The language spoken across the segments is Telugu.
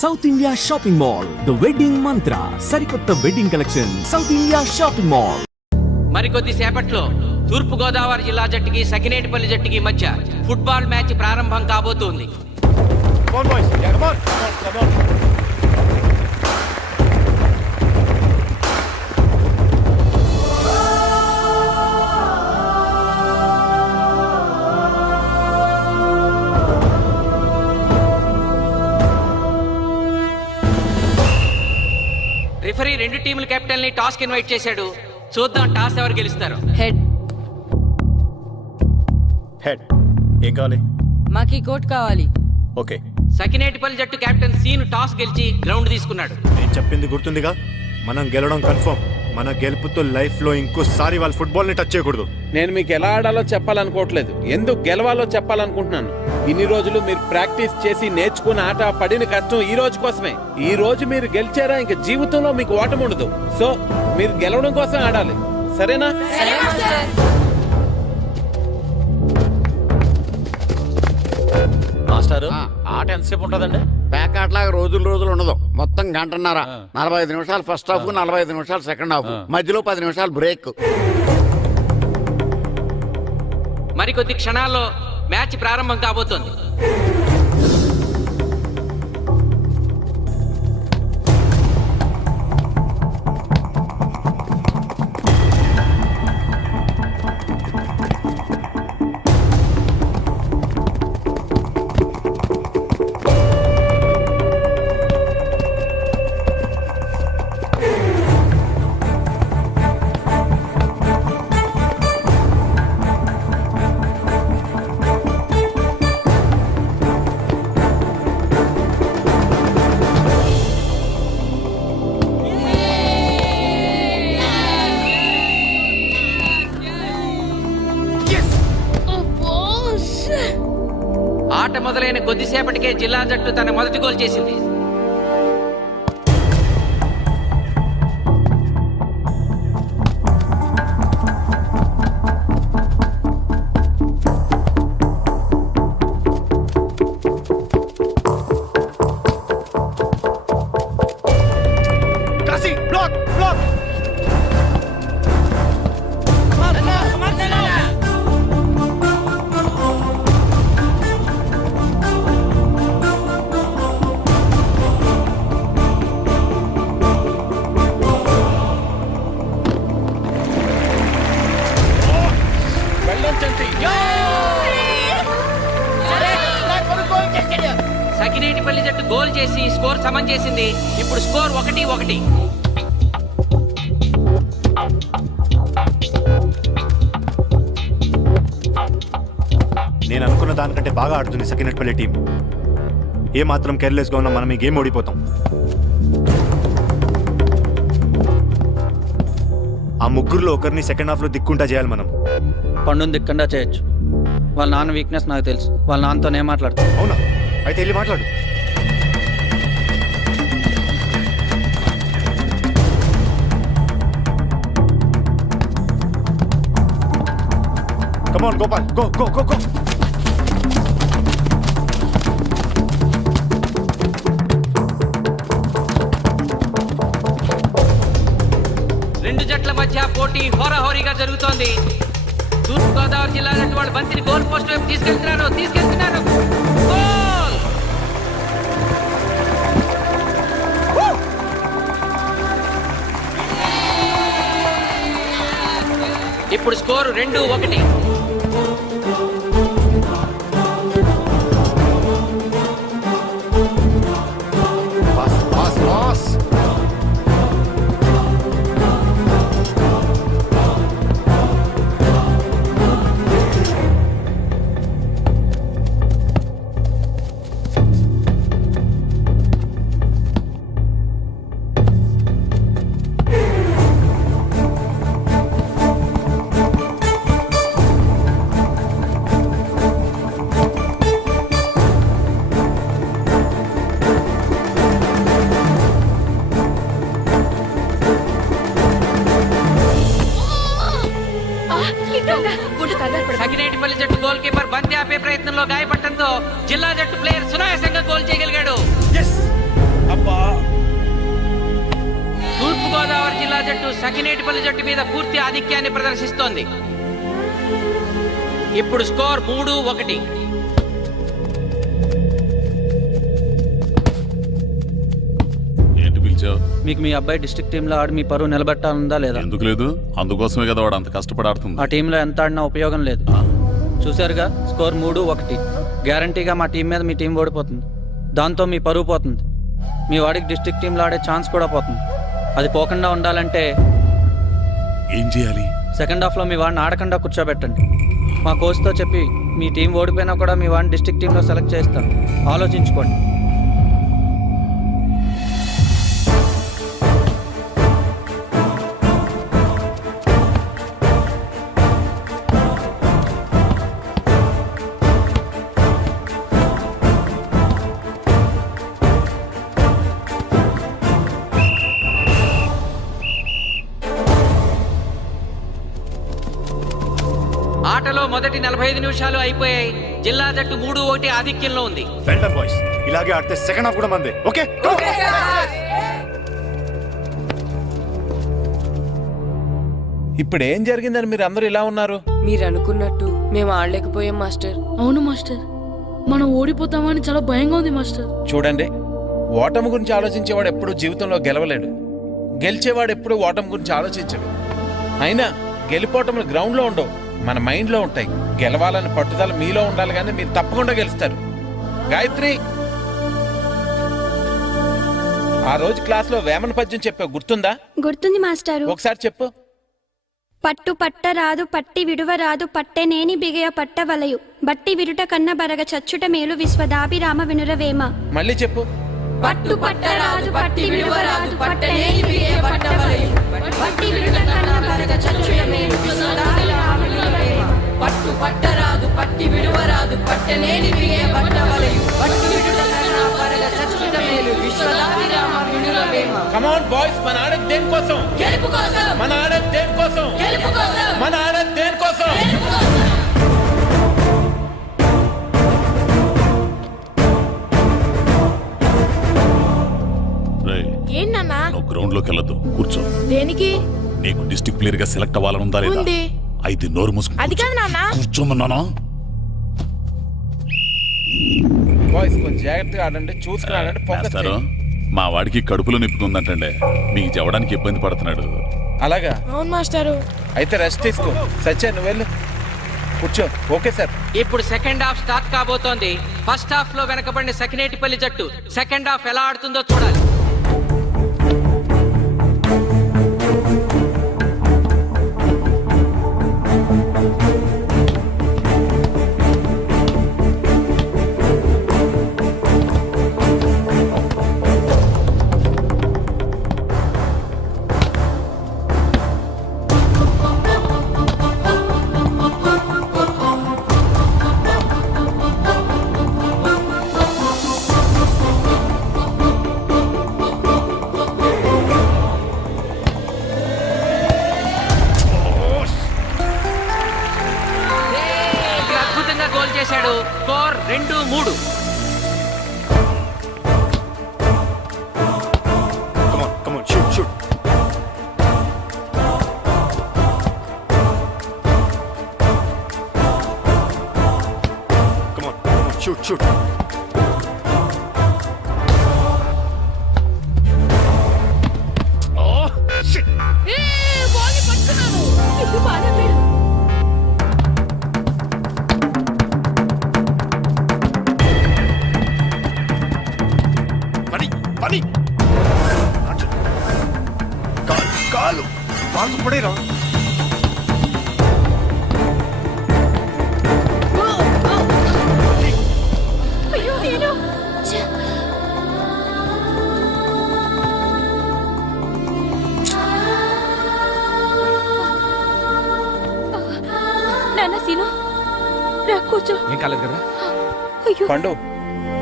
South India shopping mall, the wedding మంత్ర, సరికొత్త wedding collection, south India shopping mall. మరికొద్ది సేపట్లో తూర్పు గోదావరి జిల్లా జట్టుకి సకినేటిపల్లి జట్టుకి మధ్య ఫుట్బాల్ మ్యాచ్ ప్రారంభం కాబోతోంది. రిఫరీ రెండు టీముల కెప్టెన్ ని టాస్ కి ఇన్వైట్ చేశాడు. చూద్దాం టాస్ ఎవరు గెలుస్తారు. హెడ్ ఏం కావాలి? మాకి కోట్ కావాలి. ఓకే. సకినేటిపల్లి జట్టు కెప్టెన్ సీను టాస్ గెలిచి గ్రౌండ్ తీసుకున్నాడు. నేను చెప్పింది గుర్తుందిగా, మనం గెలవడం కన్ఫర్మ్. మన గెలుపుతో లైఫ్ లో ఇంకోసారి వాళ్ళ ఫుట్బాల్ ని టచ్ చేయకూడదు. నేను మీకు ఎలా ఆడాలో చెప్పాలనుకోవట్లేదు, ఎందుకు గెలవాలో చెప్పాలనుకుంటున్నాను. ఇన్ని రోజులు మీరు ప్రాక్టీస్ చేసి నేర్చుకున్న ఆట పడిన కష్టం ఈ రోజు కోసమే. ఈ రోజు మీరు గెలిచారా ఇంక జీవితంలో మీకు ఓటమి ఉండదు. సో మీరు గెలవడం కోసం ఆడాలి, సరేనా? మాస్టర్ ఆట ఎంతసేపు ఉంటుందండి? పేకాట్లాగా రోజులు ఉండదు. మొత్తం గంటన్నర. 45 నిమిషాలు ఫస్ట్ హాఫ్, 45 నిమిషాలు సెకండ్ హాఫ్, మధ్యలో 10 నిమిషాలు బ్రేక్. మరికొద్ది క్షణాల్లో మ్యాచ్ ప్రారంభం కాబోతోంది. ఆట మొదలైన కొద్దిసేపటికే జిల్లా జట్టు తన మొదటి గోల్ చేసింది. సకినేటిపల్లి జట్టు గోల్ చేసి స్కోర్ సమం చేసింది. ఇప్పుడు స్కోర్ 1-1. నేను అనుకున్న దానికంటే బాగా ఆడుతుంది సకినేటిపల్లి టీం. ఏ మాత్రం కేర్లెస్ గా ఉన్నా మనం ఈ గేమ్ ఓడిపోతాం. ఆ ముగ్గురులో ఒకరిని సెకండ్ హాఫ్ లో దిక్కుంటా చేయాలి మనం. పండుని దిక్కుండా చేయొచ్చు. వాళ్ళ నాన్న వీక్నెస్ నాకు తెలుసు. వాళ్ళ నాన్నతోనే మాట్లాడతాను. అవునా? అయితే వెళ్ళి మాట్లాడు. Come on, Gopal. Go. రెండు జట్ల మధ్య పోటీ హోరాహోరీగా జరుగుతోంది. తూర్పు గోదావరి జిల్లా జట్టు వాళ్ళు బంతిని గోల్ పోస్ట్ వైపు తీసుకెళ్తున్నారు. గోల్! ఇప్పుడు స్కోరు 2-1. పాస్. సకినేటిపల్లి జట్టు గోల్ కీపర్ బంతి ఆపే ప్రయత్నంలో గాయపడటంతో జిల్లా జట్టు ప్లేయర్ సునాయాసంగా గోల్ చేయగలిగాడు. జట్టు సకినేటిపల్లి జట్టు మీద పూర్తి ఆధిక్యాన్ని ప్రదర్శిస్తోంది. ఇప్పుడు స్కోర్ 3-1. ఏంటి పిలిచావు? మీకు మీ అబ్బాయి డిస్ట్రిక్ట్ టీంలో ఆడి మీ పరువు నిలబెట్టాలందా లేదా? ఎందుకు లేదు? అందుకోసమే కదా వాడు అంత కష్టపడి ఆడుతుంది. ఆ టీంలో ఎంత ఆడినా ఉపయోగం లేదు. చూశారుగా, స్కోర్ 3-1. గ్యారంటీగా మా టీం మీద మీ టీం ఓడిపోతుంది. దాంతో మీ పరువు పోతుంది. మీ వాడికి డిస్ట్రిక్ట్ టీంలో ఆడే ఛాన్స్ కూడా పోతుంది. అది పోకుండా ఉండాలంటే ఏం చేయాలి? సెకండ్ హాఫ్లో మీ వాడిని ఆడకుండా కూర్చోబెట్టండి. మా కోచ్తో చెప్పి మీ టీం ఓడిపోయినా కూడా మీ వాడిని డిస్ట్రిక్ట్ టీంలో సెలెక్ట్ చేస్తాం. ఆలోచించుకోండి. ఆటలో మొదటి 45 నిమిషాలు అయిపోయాయి. జిల్లా జట్టు 3-1 ఆధిక్యంలో ఉంది. వెల్డన్ బాయ్స్, ఇలాగే ఆడితే సెకండ్ హాఫ్ కూడా మందే. ఓకే, ఇప్పుడు ఏం జరిగిందని మీరు అందరూ ఇలా ఉన్నారు? మీరు అనుకున్నట్టు మేము ఆడలేకపోయాం మాస్టర్. అవును మాస్టర్, మనం ఓడిపోతామని చాలా భయంగా ఉంది మాస్టర్. చూడండి, ఓటమి గురించి ఆలోచించేవాడు ఎప్పుడు జీవితంలో గెలవలేడు. గెలిచేవాడు ఎప్పుడు ఓటమి గురించి ఆలోచించడు. అయినా గెలిపోవటములు గ్రౌండ్లో ఉండవు, మన మైండ్లో ఉంటాయి. గెలవాలని పట్టుదల మీలో ఉండాలి, కానీ మీరు తప్పకుండా గెలుస్తారు. గాయత్రి, ఆ రోజు క్లాస్లో వేమన పద్యం చెప్పావు, గుర్తుందా? గుర్తుంది మాస్టారు. ఒకసారి చెప్పు. పట్టు పట్టరాదు పట్టి విడువరాదు పట్టెనేని బిగయ పట్టవలయు బట్టి విడుట కన్న బరగ చచ్చుట మేలు విశ్వదాభిరామ వినురవేమ. మళ్ళీ చెప్పు. పట్టు పట్టరాదు పట్టి విడువరాదు పట్టనేని బిగే పట్టవలయు బట్టి విడుట కన్న బరగ చచ్చుట మేలు విశ్వదాభిరామ వినురవేమ. పట్టు పట్టరాదు పట్టి విడువరాదు పట్టనేని బిగే పట్టవలయు బట్టి విడుట కన్న బరగ చచ్చుట మేలు విశ్వదాభిరామ వినురవేమ. కమ్ ఆన్ బాయ్స్, మన ఆడేది దేనికోసం? గెలుపు కోసం. మన ఆడేది దేనికోసం? గెలుపు కోసం. మన ఆడేది దేనికోసం? రేయ్, ఏంటన్నా? నువ్వు గ్రౌండ్ లోకి వెళ్ళొద్దు, కూర్చో. దేనికి? నీకు డిస్ట్రిక్ట్ ప్లేయర్ గా సెలెక్ట్ అవ్వాలని ఉందా లేదా? ఉంది. అయితే నోరు మూసుకుని అది కాదు నాన్న. కూర్చోమన్నానా? బాయ్స్ కొంచెం జాగ్రత్తగా ఆడండి, చూసుకుని ఆడండి, ఫోకస్ మాస్టారు, చేయండి. మా వాడికి కడుపులో నిప్పుకుందంటండే, మీకు చెప్పడానికి ఇబ్బంది పడుతున్నాడు. అలాగా? అవును మాస్టారు. అయితే రెస్ట్ తీసుకో. సత్య, నువ్వు వెళ్ళు, కూర్చో. Okay sir. ఇప్పుడు సెకండ్ హాఫ్ స్టార్ట్ కాబోతోంది. ఫస్ట్ హాఫ్ లో వెనకబడిన సకినేటిపల్లి జట్టు సెకండ్ హాఫ్ ఎలా ఆడుతుందో చూడాలి. అద్భుతంగా గోల్ చేశాడు. Score 2-3. come on, shoot. Come on, shoot. Oh, shit. ఇప్పుడు బాగా పేరు. పని కాలు పడేరా. అయ్యో నేను. నాన్న సీను రా కూర్చో. ఏం కాలేదు కదా? అయ్యో పండు,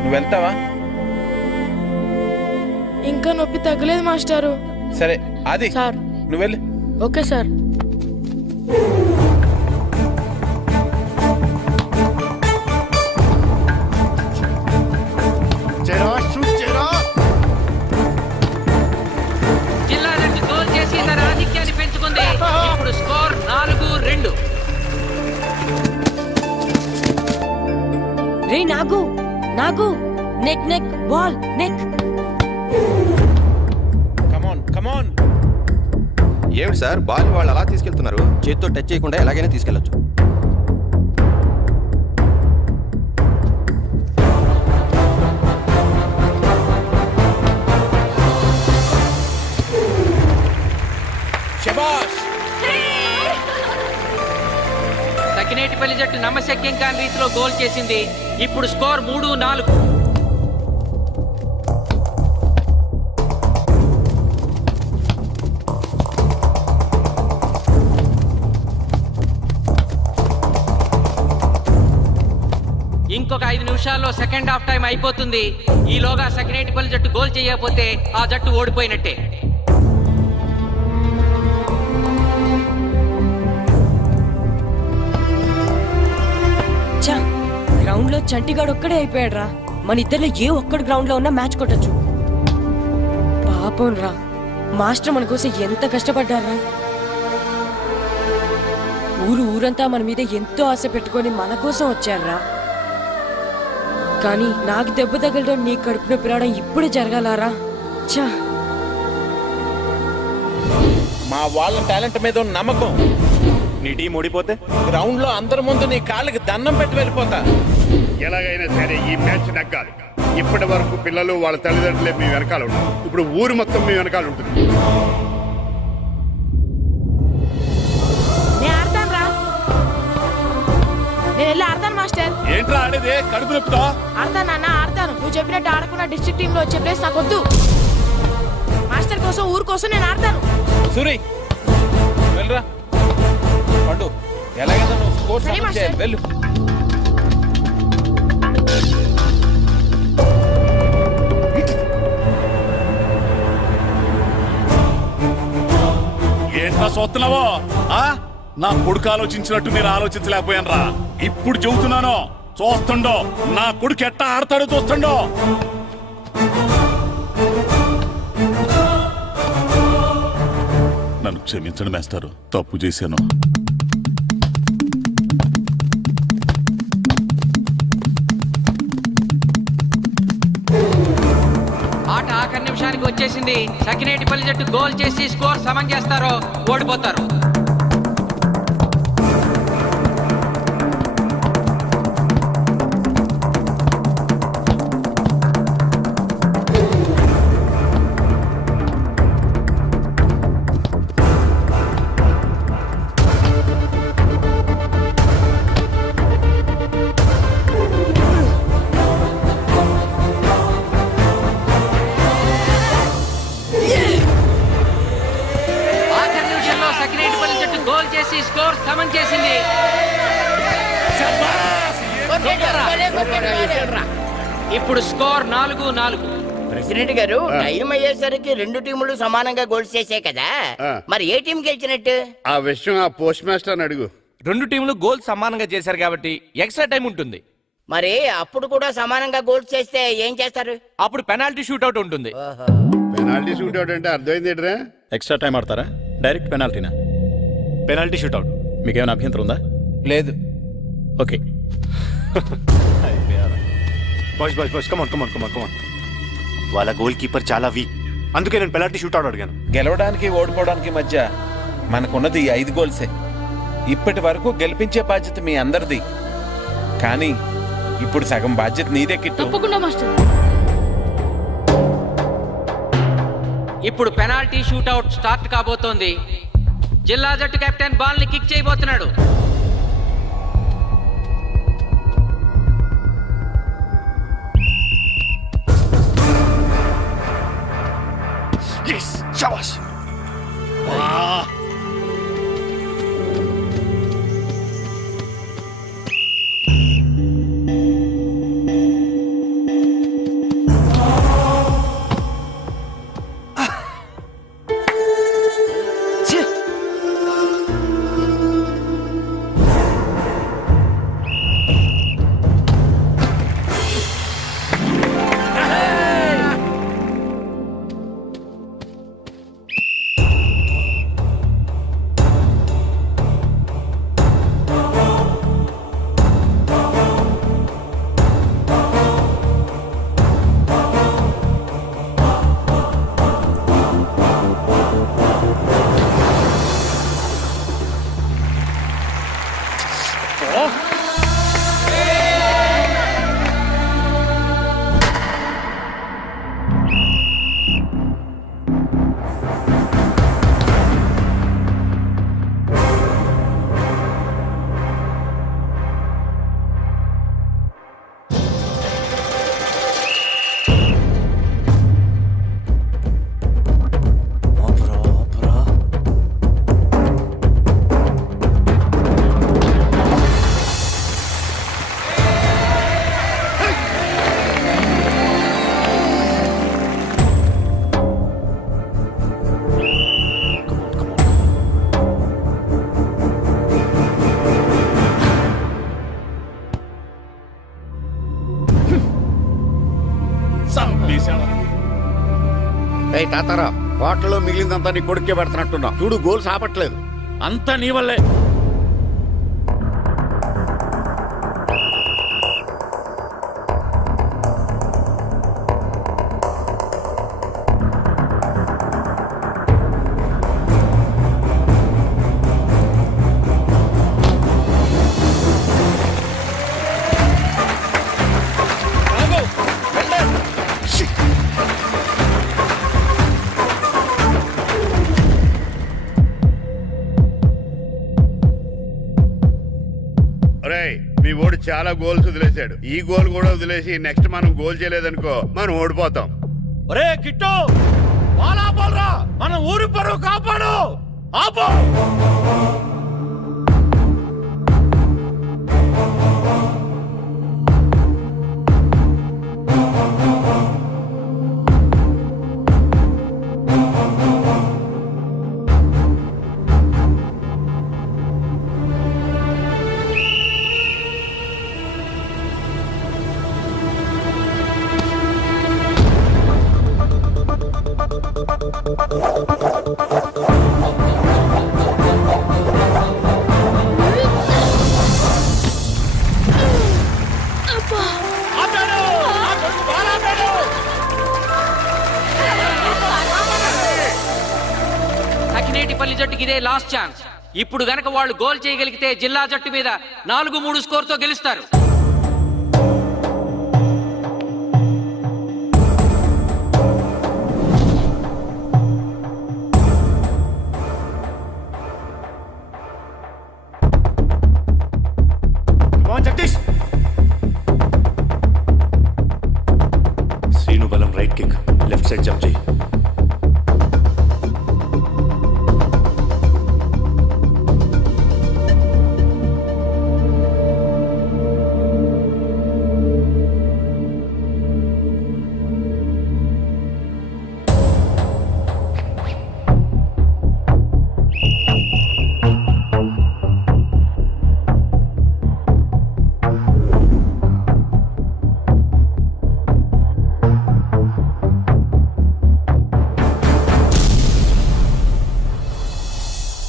నువ్వు వెళ్తావా? ఇంకా నొప్పి తగ్గలేదు మాస్టారు. సరే, అది సార్. నువ్వు వెళ్ళు. Okay sir. shoot. జిల్లా జట్టు గోల్ చేసి తన ఆధిక్యాన్ని నాగు నాగు నెక్ నెక్ బాల్ నెక్. కమాన్ కమాన్. ఏమిటి సార్ బాల్ వాళ్ళు అలా తీసుకెళ్తున్నారు? చేతితో టచ్ చేయకుండా ఎలాగైనా తీసుకెళ్లొచ్చు. శబాష్. సకినేటిపల్లి జట్టు నమ్మశక్యం కాని రీతిలో గోల్ చేసింది. ఇప్పుడు స్కోర్ 3-4. ఇంకొక 5 నిమిషాల్లో సెకండ్ హాఫ్ టైం అయిపోతుంది. ఈలోగా సకినేటిపల్లి జట్టు గోల్ చేయకపోతే ఆ జట్టు ఓడిపోయినట్టే. గ్రౌండ్ లో చంటిగాడు ఒక్కడే అయిపోయాడు రా. మన ఇద్దరిలో ఏ ఒక్కడు గ్రౌండ్ లో ఉన్నా మ్యాచ్ కొట్టచ్చు. పాపం రా, మాస్టర్ మన కోసం ఎంత కష్టపడ్డారా. ఊరంతా మన మీద ఎంతో ఆశ పెట్టుకొని మన కోసం వచ్చారా. కానీ నాకు దెబ్బ తగలడం, నీ కడుపున పిలవడం ఇప్పుడే జరగాలారా. చా, మా వాళ్ళ టాలెంట్ మీద ఉన్న నమ్మకం. నీ టీం ఓడిపోతే గ్రౌండ్ లో అందరి ముందు నీ కాళ్ళకి దండం పెట్టి వెళ్ళిపోతా. ఎలాగైనా సరే ఈ మ్యాచ్ నగ్గాలి. ఇప్పటి వరకు పిల్లలు వాళ్ళ తల్లిదండ్రులే మీ వెనకాల ఉంటారు. ఇప్పుడు ఊరు మొత్తం మీ వెనకాల ఉంటుంది. నేను వెళ్ళి ఆడతాను మాస్టర్. ఏంట్రా ఆడేది? కడుపు నొప్పుతో ఆడతాను నాన్న, ఆడతాను. నువ్వు చెప్పినట్టు ఆడకుండా డిస్ట్రిక్ట్ టీమ్ లో వచ్చే ప్లేస్ నాకు వద్దు. మాస్టర్ కోసం, ఊరు కోసం నేను ఆడతాను. సూరి వెళ్ళరా. పండు ఎలాగైనా నువ్వు స్కోర్ సరే, సమన్ చేయాలి. మాస్టర్. వెళ్ళు. ఏంట్రా చూస్తున్నావో? నా కొడుకు ఆలోచించినట్టు నేను ఆలోచించలేకపోయాను రా. ఇప్పుడు చెబుతున్నాను, చూస్తుండో నా కొడుకు ఎట్టా ఆడతాడో చూస్తుండో. నన్ను క్షమించండి మేస్టారు, తప్పు చేశాను. ఆట ఆఖరి నిమిషానికి వచ్చేసింది. సకినేటిపల్లి జట్టు గోల్ చేసి స్కోర్ సమం చేస్తారో ఓడిపోతారు. గోల్ చేసి స్కోర్ సమన్ చేసింది. ఇప్పుడు స్కోర్ 4-4. ప్రెసిడెంట్ గారు, టైం అయ్యేసరికి రెండు టీములు సమానంగా గోల్స్ చేసే కదా, మరి ఏ టీం గెలిచినట్టు? ఆ విషయం ఆ పోస్ట్ మాస్టర్ అడుగు. రెండు టీంలు గోల్ సమానంగా చేశారు కాబట్టి ఎక్స్ట్రా టైం ఉంటుంది. మరి అప్పుడు కూడా సమానంగా గోల్స్ చేస్తే ఏం చేస్తారు? అప్పుడు పెనాల్టీ షూట్అవుట్ ఉంటుంది. పెనాల్టీ షూట్అవుట్ అంటే అర్థమైంది ఏంట్రా? ఎక్స్ట్రా టైం ఆడతారా, డైరెక్ట్ పెనాల్టీనా? Penalty shootout. మీకేమైనా అభ్యంతరం ఉందా? లేదు. ఓకే. Boys come on. వాళ్ళ గోల్ కీపర్ చాలా వీక్, అందుకే నేను పెనాల్టీ షూట్అవుట్ అడిగాను. గెలవడానికి ఓడిపోవడానికి మధ్య మనకున్నది 5 గోల్సే. ఇప్పటి వరకు గెలిపించే బాధ్యత మీ అందరిది. కానీ ఇప్పుడు సగం బాధ్యత నీదే కిట్టు. తప్పకుండా మాస్టర్. ఇప్పుడు పెనాల్టీ షూట్అవుట్ స్టార్ట్ కాబోతోంది. జిల్లా జట్టు కెప్టెన్ బాల్ ని కిక్ చేయబోతున్నాడు. ఏయ్ తాతారా, హోటల్లో మిగిలిందంతా నీ కొడుకే పెడుతున్నట్టున్నావు. చూడు గోల్స్ ఆపట్లేదు. అంతా నీ వల్లే. మీ ఓడి చాలా గోల్స్ వదిలేశాడు. ఈ గోల్ కూడా వదిలేసి నెక్స్ట్ మనం గోల్ చేయలేదనుకో మనం ఓడిపోతాం. ఒరే కిట్టు, బాల్ ఆపాలరా, మన ఊరి పరువు కాపాడు. ఆపో. సకినేటిపల్లి జట్టుకి ఇదే లాస్ట్ ఛాన్స్. ఇప్పుడు గనక వాళ్ళు గోల్ చేయగలిగితే జిల్లా జట్టు మీద 4-3 స్కోర్తో గెలుస్తారు. జగదీష్, శ్రీను బలం right kick, left side jump చేయి.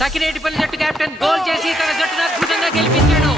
సకినేటిపల్లి జట్టు కెప్టెన్ గోల్ చేసి తన జట్టును అద్భుతంగా గెలిపించాడు.